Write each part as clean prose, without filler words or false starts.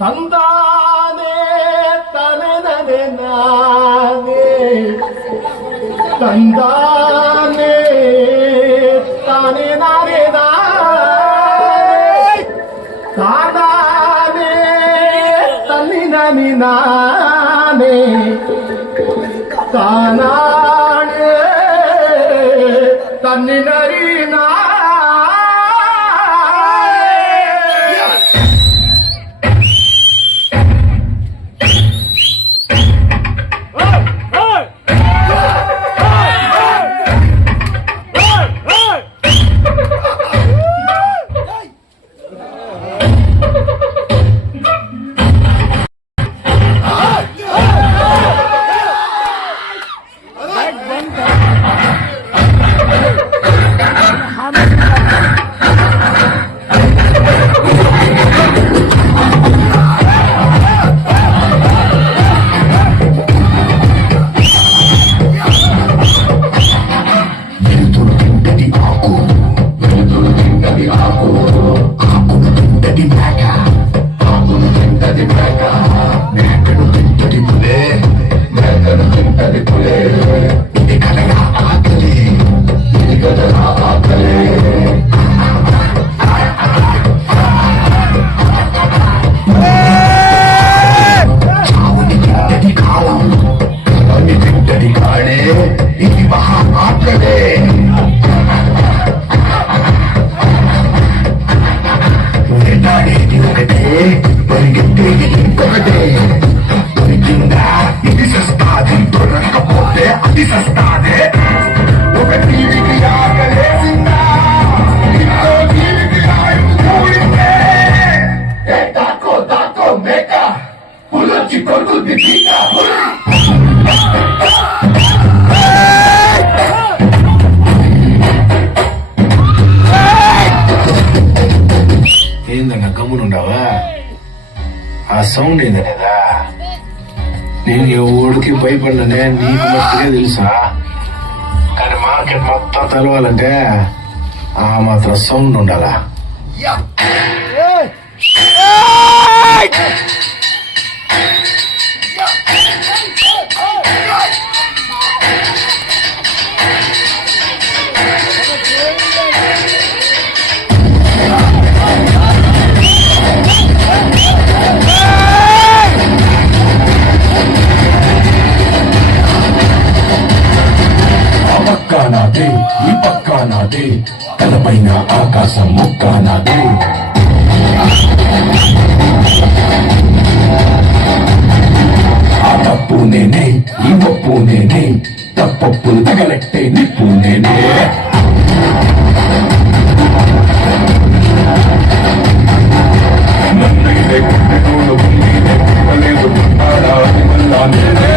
ತಂದಾನೆ ತನನನೆ ನಾನೇ ತಂದಾನೆ ತಾನೆ ನಾನೇ ತಾನೇ ತನ್ನಿನನಿ ನಾನೇ ತಾನಾಣೆ ತನ್ನಿನರಿ ఏందన్నా గమ్మునుండవా? ఆ సౌండ్ ఏందా లేదా? నేను ఎవడికి భయపడలనే నీకు మట్టుగా తెలుసా, కానీ మార్కెట్ మొత్తం తెలవాలంటే ఆ మాత్రం సౌండ్ ఉండాలా. నాదే ఈ పక్క నాదే, తలపైన ఆకాశం ముక్క నాదే. ఆ తప్పు నేనే, ఈ ఒప్పు నేనే, తప్పప్పులు తగలెట్టే నిప్పు నేనే. నన్నైతే గుండెతోడు లేదు మళ్ళా నేనే.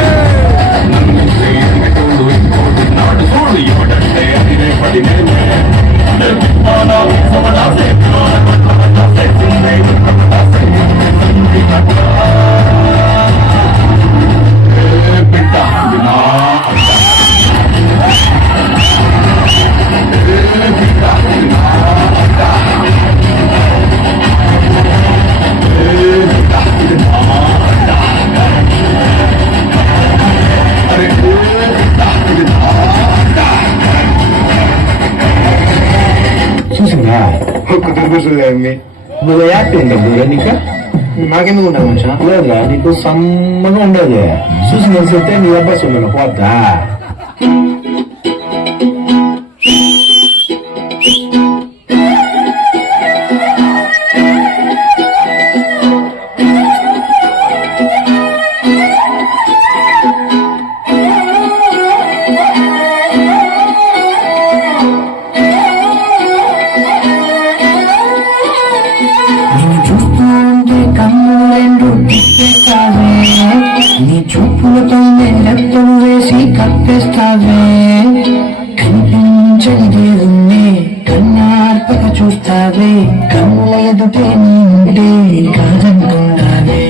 నన్నైతే ఇంకోడు ఇంకోటి నాడు చూడు ఇవ్వడంటే అదినే పడి నేనే. చూసిందా ఒక్క దుర్గసులేమి నువ్వు యాక్టింగ్ నీకు నాకెందుకు ఉంటావు మనిషా? లేదా నీకు సమ్మగా ఉండదు. చూసి తెలిసితే నీ అబ్బాయి ఉండను పోతా. నీ చూపులతో నెత్తలు వేసి కప్పేస్తావే. కనిపించని దేవుణ్ణి కన్నార్పక చూస్తావే. కన్నుల ఎదుటే నిండే కాదంటున్నావే.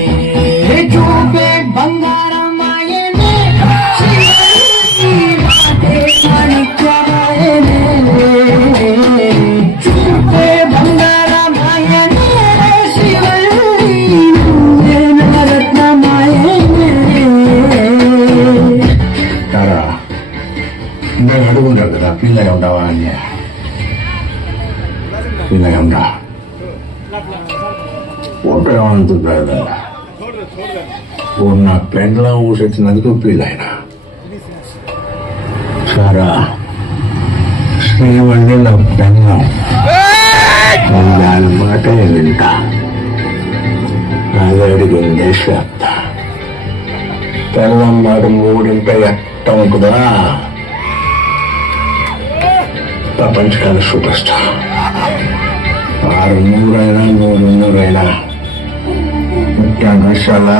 చూపే బంగారమాయనే మాణిక్యమాయనే. ఇలా ఉపయోగవంతుడు ఉన్న పెండ్లా ఊసెత్తినందుకు ఫీలైన సారా శ్రీవల్లి నా పెండ్లం దాని మాట వింటా అదే అడిగింది శ్రద్ధ పెళ్ళం మాట మూడింట ఎట్ట ఉంటుందా ప్రపంచకాల సూపర్ స్టార్ 600 300 ముఖ్యంగా విషయాలా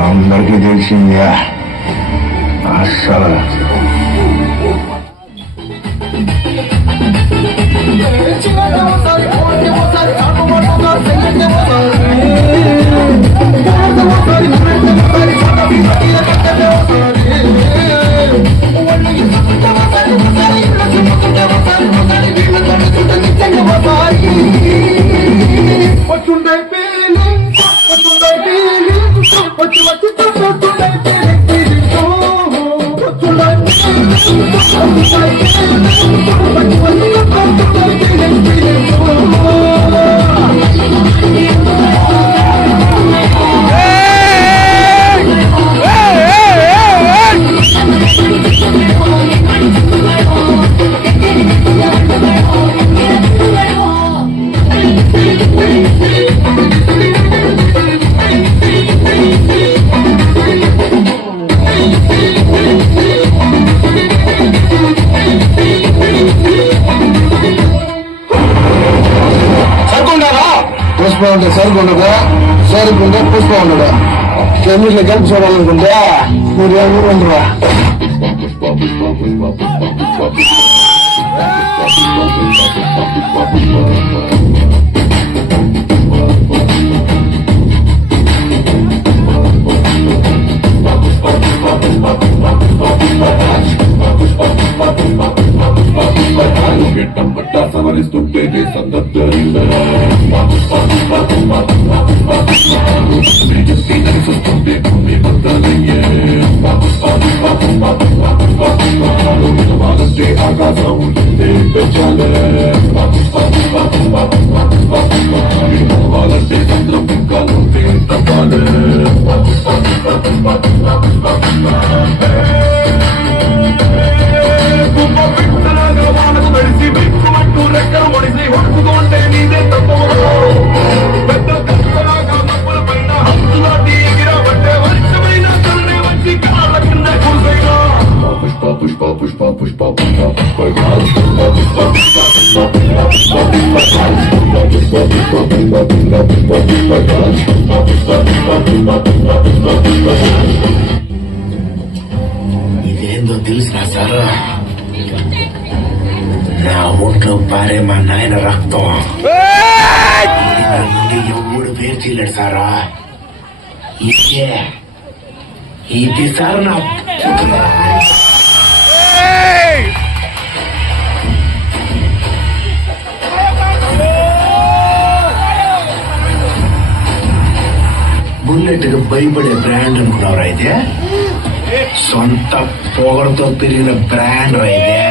అందరికీ తెలిసిందే అస్సలు పుష్ప ఉంటే సరుకు ఉండదు సరుకు ఉంటే పుష్ప ఉండదు కెమిస్ట్లో కలిపి చూడాలనుకుంటే మీరు ఎవరు ఉండరా సవరిస్తుంటే ఆకాశం పెంచాలే వాళ్ళంటే చంద్రం ఇంకా తప్పాలే మెడిసి బిక్కుమంటూ రెక్కలు మొడిసి హొట్టుకుంటే నీదే తప్పు పెద్ద కష్టలాగా మప్పుల పైన హంతులాంటి ఎగిరాబట్టే వర్షమైన తల్లి వచ్చి కాళ్ళ కింద కూసైనా పుష్ప పుష్ప పుష్ప పుష్ప పుష్ప ఇదేందో తెలుసా సార్ నా ఒంట్లో పారే మా నాయన రక్తం నా నుండి ఎవడు పేరు చేయలేడు సారా ఇది సార్ నా బుల్లెట్ కి భయపడే బ్రాండ్ అనుకున్నారు అయితే సొంత పొగరుతో పెరిగిన బ్రాండ్ అయితే